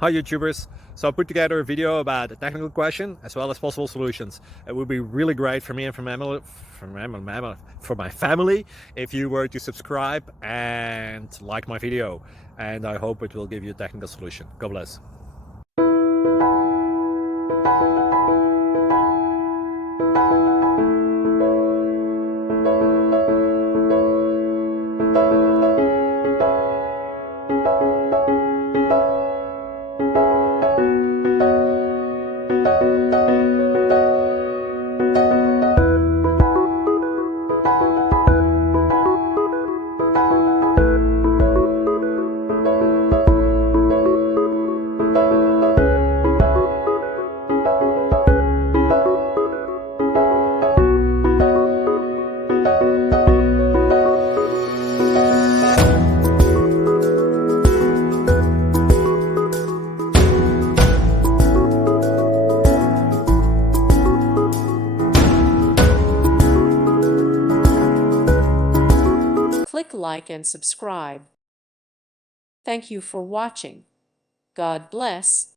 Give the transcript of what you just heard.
Hi YouTubers! So I put together a video about a technical question as well as possible solutions. It would be really great for me and for my family if you were to subscribe and like my video, and I hope it will give you a technical solution. God bless. Click like and subscribe. Thank you for watching. God bless.